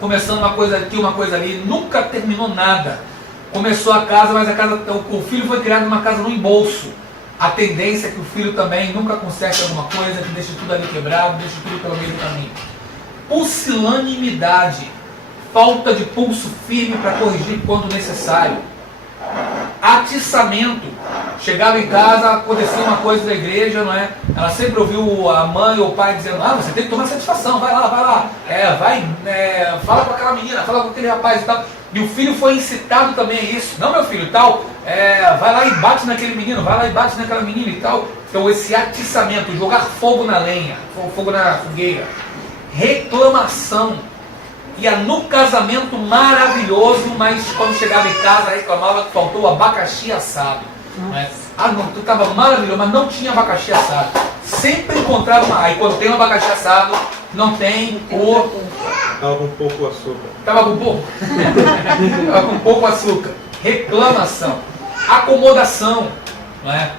começando uma coisa aqui, uma coisa ali, nunca terminou nada. Começou a casa, mas o filho foi criado numa casa no embolso. A tendência é que o filho também nunca conserte alguma coisa, que deixe tudo ali quebrado, deixe tudo pelo meio do caminho. Pusilanimidade, falta de pulso firme para corrigir quando necessário. Atiçamento, chegava em casa, acontecia uma coisa da igreja, não é? Ela sempre ouviu a mãe ou o pai dizendo: você tem que tomar satisfação, vai lá, fala com aquela menina, fala com aquele rapaz e tal. E o filho foi incitado também a isso. Não, meu filho, tal, vai lá e bate naquele menino, vai lá e bate naquela menina e tal. Então esse atiçamento, jogar fogo na lenha, fogo na fogueira, reclamação. Ia no casamento maravilhoso, mas quando chegava em casa reclamava que faltou o abacaxi assado. Né? Não, tu estava maravilhoso, mas não tinha abacaxi assado. Sempre encontrava uma. Aí quando tem um abacaxi assado, não tem o. Estava com pouco açúcar. Estava com pouco? Estava com pouco açúcar. Reclamação. Acomodação. Não é?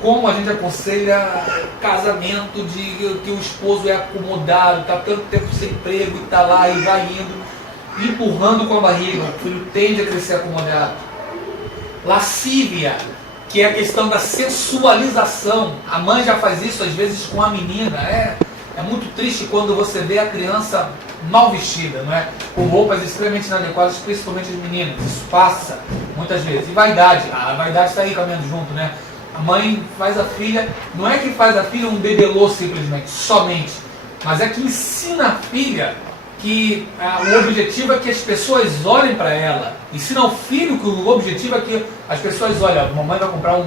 Como a gente aconselha casamento de que o esposo é acomodado, está tanto tempo sem emprego e está lá e vai indo, empurrando com a barriga, o filho tende a crescer acomodado. Lascívia, que é a questão da sensualização. A mãe já faz isso às vezes com a menina. É muito triste quando você vê a criança mal vestida, não é? Com roupas extremamente inadequadas, principalmente as meninas. Isso passa muitas vezes. E vaidade, a vaidade está aí caminhando junto, né? A mãe faz a filha, não é que faz a filha um bebelô simplesmente, somente, mas é que ensina a filha que o objetivo é que as pessoas olhem para ela. Ensina ao filho que o objetivo é que as pessoas olhem. A mamãe vai comprar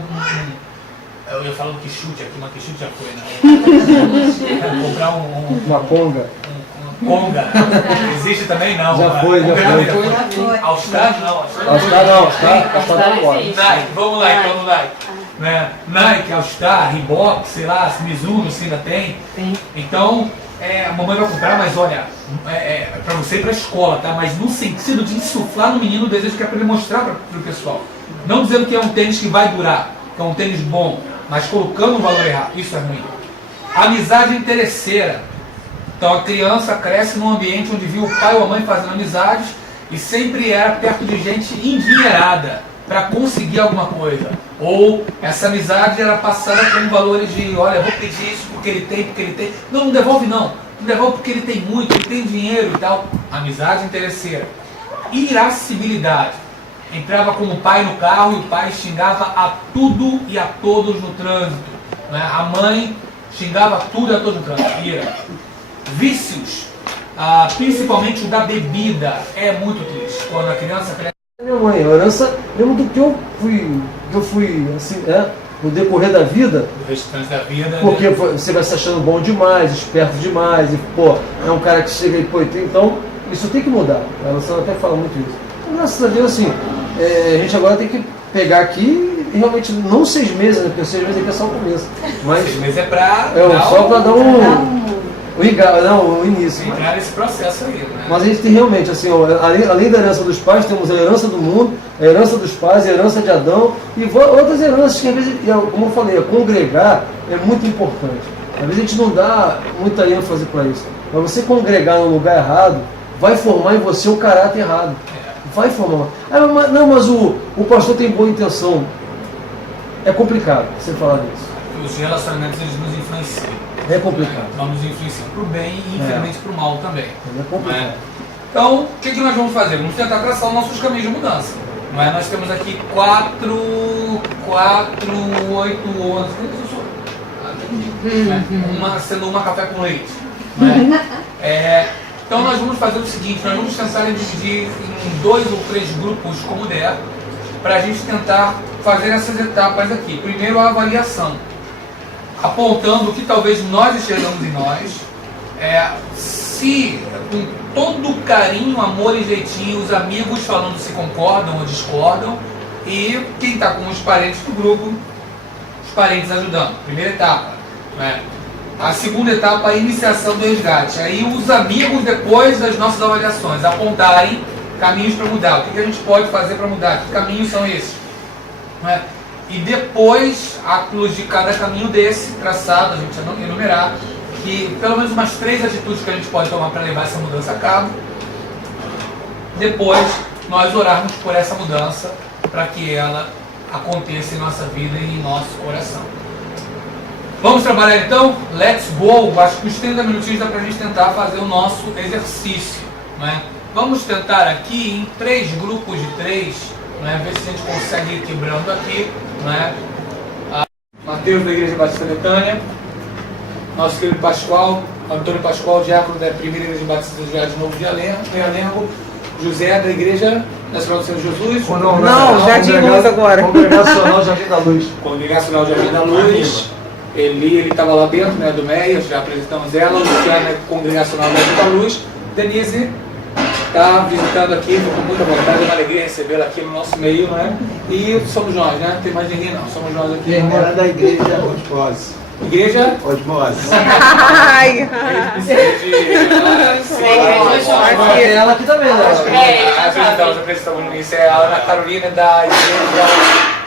eu ia falar um quichute aqui, mas quichute já foi, né? Vai comprar uma conga. Conga. Existe também? Não. Já foi. All-Star não. All-Star tá no Nike, vamos lá então no Nike. Né? Nike, All-Star, Reebok, sei lá, Mizuno, se ainda tem. Então, a mamãe vai comprar, mas olha, para você ir para a escola, tá? Mas no sentido de insuflar no menino o desejo que é para ele mostrar para o pessoal. Não dizendo que é um tênis que vai durar, que é um tênis bom, mas colocando um valor errado. Isso é ruim. Amizade interesseira. Então a criança cresce num ambiente onde viu o pai ou a mãe fazendo amizades e sempre era perto de gente endinheirada para conseguir alguma coisa. Ou essa amizade era passada com valores de: olha, eu vou pedir isso porque ele tem. Não devolve não. Não devolve porque ele tem muito, ele tem dinheiro e tal. Amizade interesseira. Irascibilidade. Entrava como pai no carro e o pai xingava a tudo e a todos no trânsito. Né? A mãe xingava tudo e a todos no trânsito. Ira. Vícios. Principalmente o da bebida. É muito triste. Quando a criança cresce. Minha mãe, a herança, mesmo do que eu fui assim, no decorrer da vida, o restante da vida, porque você vai se achando bom demais, esperto demais, e é um cara que chega e então isso tem que mudar. A Luciana até fala muito isso. Então, graças a Deus, assim, a gente agora tem que pegar aqui e realmente, não 6 meses, né, porque 6 meses aqui é só o começo. Mas 6 meses é para só para dar o início. Entrar nesse processo aí, né? Mas a gente tem realmente, assim, além da herança dos pais, temos a herança do mundo, a herança dos pais, a herança de Adão e outras heranças que, às vezes, como eu falei, congregar é muito importante. Às vezes a gente não dá muita ênfase para isso. Mas você congregar no lugar errado vai formar em você o caráter errado. Vai formar. Mas o pastor tem boa intenção. É complicado você falar disso. Os relacionamentos, eles nos influenciam. É complicado. Vamos nos influenciar para o bem e, infelizmente, para o mal também. É complicado. Né? Então, o que nós vamos fazer? Vamos tentar traçar os nossos caminhos de mudança. Não é? Nós temos aqui 4, 8, 11. Sendo uma café com leite. Né? Então, nós vamos fazer o seguinte: nós vamos tentar dividir em 2 ou 3 grupos, como der, para a gente tentar fazer essas etapas aqui. Primeiro, a avaliação, apontando o que talvez nós enxergamos em nós, se com todo carinho, amor e jeitinho, os amigos falando se concordam ou discordam, e quem está com os parentes do grupo, os parentes ajudando. Primeira etapa. Né? A segunda etapa, a iniciação do resgate. Aí os amigos, depois das nossas avaliações, apontarem caminhos para mudar. O que a gente pode fazer para mudar? Que caminhos são esses? Né? E depois, à luz de cada caminho desse traçado, a gente enumerar, que pelo menos umas 3 atitudes que a gente pode tomar para levar essa mudança a cabo. Depois, nós orarmos por essa mudança para que ela aconteça em nossa vida e em nosso coração. Vamos trabalhar então? Let's go! Acho que uns 30 minutinhos dá para a gente tentar fazer o nosso exercício. Né? Vamos tentar aqui em 3 grupos de 3, né? Ver se a gente consegue ir quebrando aqui. Né? Mateus da Igreja Batista Betânia, nosso querido Pascoal, Antônio Pascoal, diácono da Primeira Igreja Batista do Jardim Novo de Alengo, José da Igreja Nacional do Senhor Jesus. Não, Jardim Luz agora. Congregacional Jardim da Luz. Congregacional Jardim da Luz. Ele estava lá dentro, né, do MEIA, já apresentamos ela. Luciana, Congregacional Jardim da Luz. Denise está visitando aqui, estou com muita vontade, é uma alegria recebê-la aqui no nosso meio, né? E somos nós, né? Não tem mais ninguém não, somos nós aqui. Irmã da Igreja Osmose. Igreja? Osmose. Ai, É ela aqui também, né? Apresentamos no início, é a Ana Carolina da Igreja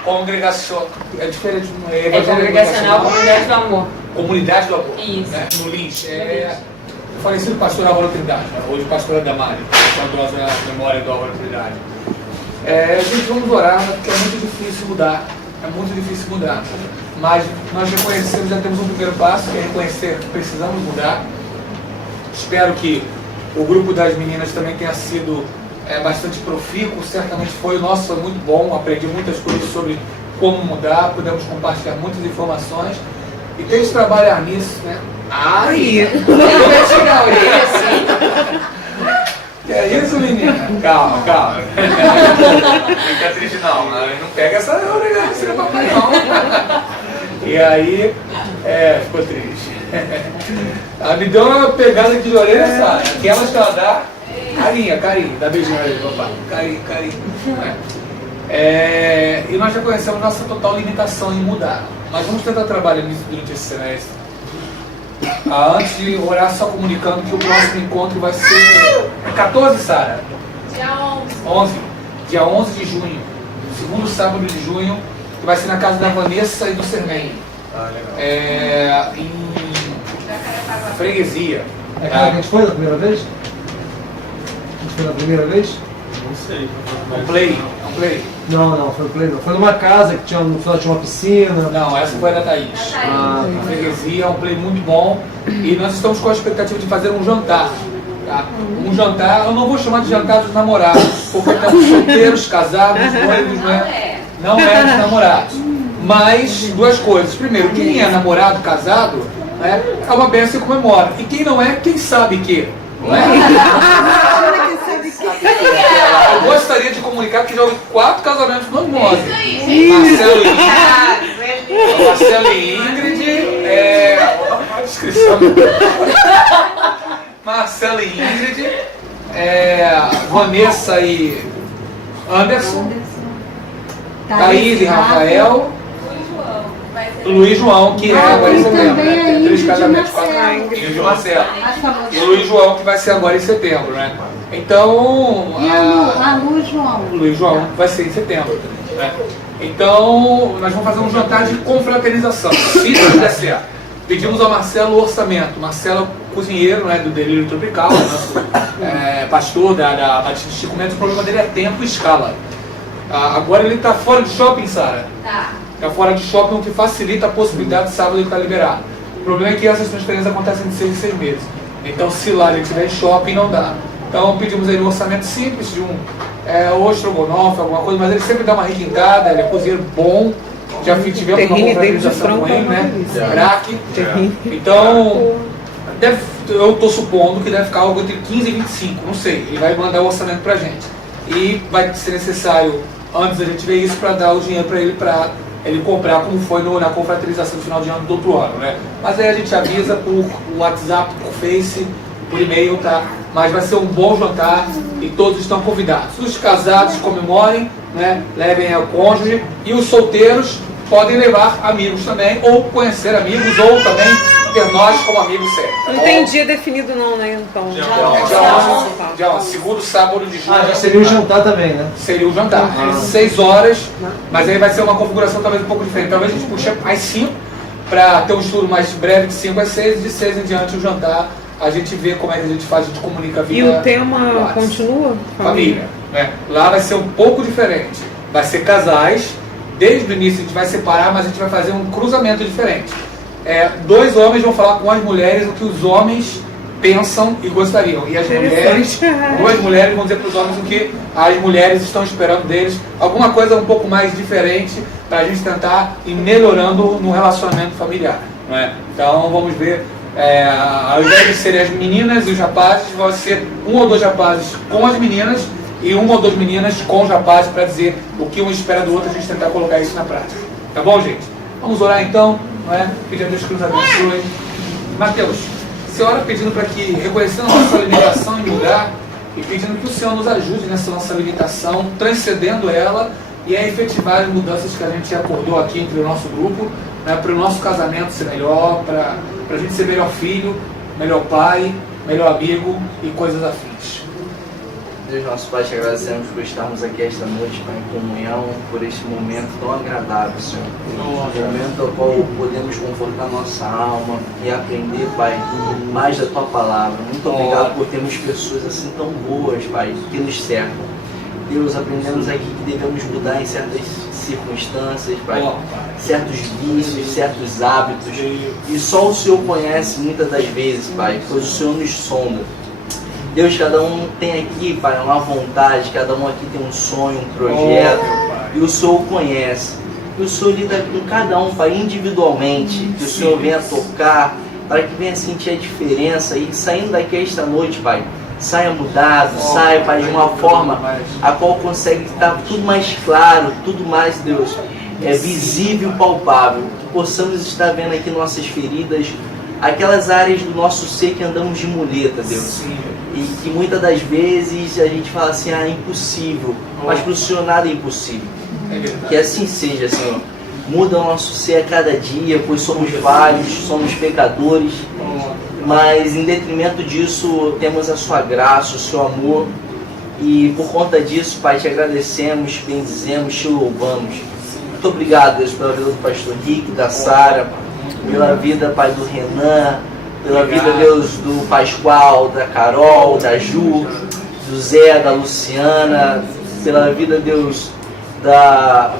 Congregacional. É diferente, É Congregacional Comunidade do Amor. Comunidade do Amor. Isso. Né? No Lins. O falecido pastor Álvaro Trindade, né? Hoje pastora Damari, saudosa memória do Álvaro Trindade. Gente, vamos orar, porque é muito difícil mudar. É muito difícil mudar. Mas nós reconhecemos, já temos um primeiro passo, que é reconhecer que precisamos mudar. Espero que o grupo das meninas também tenha sido bastante profícuo, certamente foi. O nosso foi muito bom, aprendi muitas coisas sobre como mudar, pudemos compartilhar muitas informações. E tem que trabalhar nisso, né? Ai! Que é isso, menina? Calma, calma. Não fica triste não, não pega essa orelha de ser papai não. E aí, ficou triste. Ela me deu uma pegada de orelha, sabe? Aquelas que ela dá, carinho, dá beijinho aí, papai. Carinho. E nós já conhecemos nossa total limitação em mudar. Mas vamos tentar trabalhar nisso durante esse semestre. Antes de orar, só comunicando que o próximo encontro vai ser 14, Sara? Dia 11. Dia 11 de junho. Segundo sábado de junho, que vai ser na casa da Vanessa e do Sernem. Legal. Em Freguesia. É que a gente foi da primeira vez? A gente foi da primeira vez? Não sei. Um play. Não, foi o Play não. Foi numa casa que no final tinha uma piscina. Não, essa foi a da Thaís. Ah, A Freguesia é um play muito bom. E nós estamos com a expectativa de fazer um jantar. Tá? Um jantar, eu não vou chamar de jantar dos namorados, porque temos solteiros, casados, noivos, né? Não é dos namorados. Mas, 2 coisas. Primeiro, quem é namorado, casado, né, é uma bênção e comemora. E quem não é, quem sabe que. Não é? Eu gostaria de comunicar que já houve 4 casamentos no Osmose. Marcelo e Ingrid, descrição. Marcelo e Ingrid, Vanessa e Anderson, Thaís e Rafael, Luiz João, que agora em setembro, né? Tem 3 casamentos, 4 Ingrid e Marcelo. E o Luiz João, que vai ser agora em setembro, né? Então. E a Luiz João? Luiz João vai ser em setembro. Né? Então, nós vamos fazer um jantar de confraternização. Se tudo der certo. Pedimos ao Marcelo o orçamento. Marcelo é o cozinheiro, né, do Delírio Tropical, nosso pastor da Batista de Chico Mendes. O problema dele é tempo e escala. Agora ele está fora de shopping, Sara? Está fora de shopping, o que facilita a possibilidade de sábado ele estar liberado. O problema é que essas transferências acontecem de 6 em 6 meses. Então, se lá ele estiver em shopping, não dá. Então, pedimos a ele um orçamento simples de ou estrogonofe, alguma coisa, mas ele sempre dá uma requintada, ele é cozinheiro bom. Já tivemos uma confraternização com ele, né? Craque. Então, eu estou supondo que deve ficar algo entre 15 e 25, não sei. Ele vai mandar o orçamento pra gente. E vai ser necessário, antes da gente ver isso, para dar o dinheiro para ele comprar, como foi na confraternização do final de ano do outro ano, né? Mas aí a gente avisa por WhatsApp, por Face, por e-mail, tá? Mas vai ser um bom jantar e todos estão convidados. Os casados comemorem, né? Levem o cônjuge, e os solteiros podem levar amigos também, ou conhecer amigos, ou também ter nós como amigos sempre. Não tem dia definido não, né? Então. Dia 11, segundo sábado de junho. já seria o jantar também, né? Seria o jantar, 6 horas, mas aí vai ser uma configuração talvez um pouco diferente. Talvez a gente puxe às 5, para ter um estudo mais breve de 5 às 6 e de 6 em diante o jantar. A gente vê como é que a gente faz, a gente comunica via E o tema WhatsApp. continua? Família. Né? Lá vai ser um pouco diferente. Vai ser casais. Desde o início a gente vai separar, mas a gente vai fazer um cruzamento diferente. 2 homens vão falar com as mulheres o que os homens pensam e gostariam. E as mulheres, 2 mulheres vão dizer para os homens o que as mulheres estão esperando deles. Alguma coisa um pouco mais diferente para a gente tentar ir melhorando no relacionamento familiar. Não é? Então vamos ver. Ao invés de serem as meninas e os rapazes, vai ser 1 ou 2 rapazes com as meninas e 1 ou 2 meninas com os rapazes, para dizer o que um espera do outro, a gente tentar colocar isso na prática. Tá bom, gente? Vamos orar então, não é? Pedindo a Deus que nos abençoe. Mateus, você ora pedindo para que, reconhecendo a nossa limitação em mudar, e pedindo que o Senhor nos ajude nessa nossa limitação, transcendendo ela, e a efetivar as mudanças que a gente acordou aqui entre o nosso grupo, né, para o nosso casamento ser melhor, para a gente ser melhor filho, melhor pai, melhor amigo e coisas afins. Deus nosso Pai, te agradecemos por estarmos aqui esta noite, Pai, em comunhão, por este momento tão agradável, Senhor. Um momento ao qual podemos confortar nossa alma e aprender, Pai, mais da Tua Palavra. Muito obrigado por termos pessoas assim tão boas, Pai, que nos cercam. Deus, aprendemos aqui que devemos mudar em certas circunstâncias, Pai, certos vícios, certos hábitos, e só o Senhor conhece muitas das vezes, Pai, pois o Senhor nos sonda. Deus, cada um tem aqui, Pai, uma vontade, cada um aqui tem um sonho, um projeto, e o Senhor o conhece. E o Senhor lida com cada um, Pai, individualmente, que o Senhor venha tocar, para que venha sentir a diferença, e saindo daqui esta noite, Pai, saia mudado, saia, Pai, de uma forma a qual consegue estar tudo mais claro, tudo mais, Deus, visível e palpável, que possamos estar vendo aqui nossas feridas, aquelas áreas do nosso ser que andamos de muleta, Deus. E que muitas das vezes a gente fala assim, é impossível, mas para o Senhor nada é impossível. Que assim seja, Senhor. Muda o nosso ser a cada dia, pois somos falhos, somos pecadores, mas em detrimento disso temos a Sua graça, o Seu amor, e por conta disso, Pai, te agradecemos, bendizemos, te louvamos. Muito obrigado, Deus, pela vida do pastor Rick, da Sara, pela vida, Pai, do Renan, pela vida, Deus, do Pascoal, da Carol, da Ju, do Zé, da Luciana, pela vida, Deus, da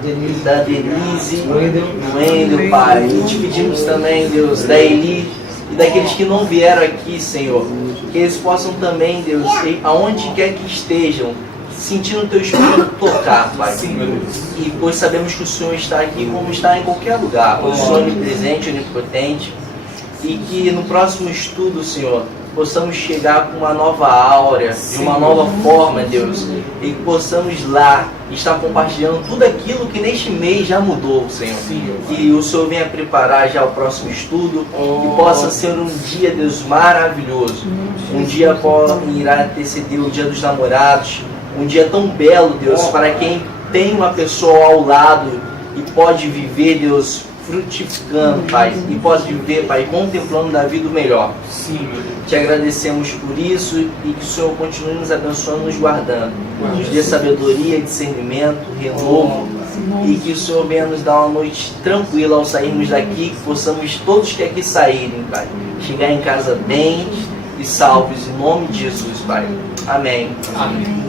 Denise, do Wendel, Pai. E te pedimos também, Deus, da Eli e daqueles que não vieram aqui, Senhor, que eles possam também, Deus, aonde quer que estejam, sentindo o Teu Espírito tocar, Pai. E pois sabemos que o Senhor está aqui como está em qualquer lugar, pois o Senhor é onipresente, onipotente, e que no próximo estudo, Senhor, possamos chegar com uma nova áurea, de uma nova forma, Deus, e que possamos lá estar compartilhando tudo aquilo que neste mês já mudou, Senhor. Que o Senhor venha preparar já o próximo estudo, e possa ser um dia, Deus, maravilhoso, um dia que irá anteceder o Dia dos Namorados, um dia tão belo, Deus, para quem tem uma pessoa ao lado e pode viver, Deus, frutificando, Pai, e pode viver, Pai, contemplando da vida o melhor. Te agradecemos por isso e que o Senhor continue nos abençoando, nos guardando. Nos dê sabedoria, discernimento, renovo, e que o Senhor venha nos dar uma noite tranquila ao sairmos daqui, que possamos todos que aqui saírem, Pai, chegar em casa bem e salvos, em nome de Jesus, Pai. Amém. Amém.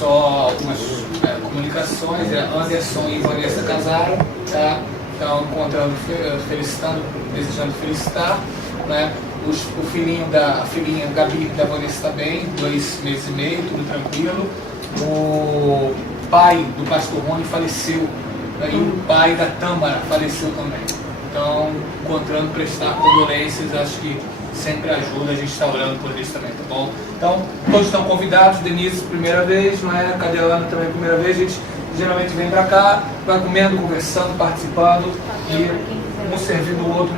Só algumas comunicações, Anderson e Vanessa casaram, tá? Estão encontrando, felicitando, desejando felicitar, né? A filhinha Gabi da Vanessa está bem, 2 meses e meio, tudo tranquilo. O pai do pastor Rony faleceu, né? E o pai da Tâmara faleceu também. Então, encontrando, prestar condolências, acho que sempre ajuda, a gente está orando por isso também, tá bom? Então, todos estão convidados, Denise, primeira vez, não é? Cadeana também, primeira vez, a gente geralmente vem para cá, vai comendo, conversando, participando, e um servindo o outro.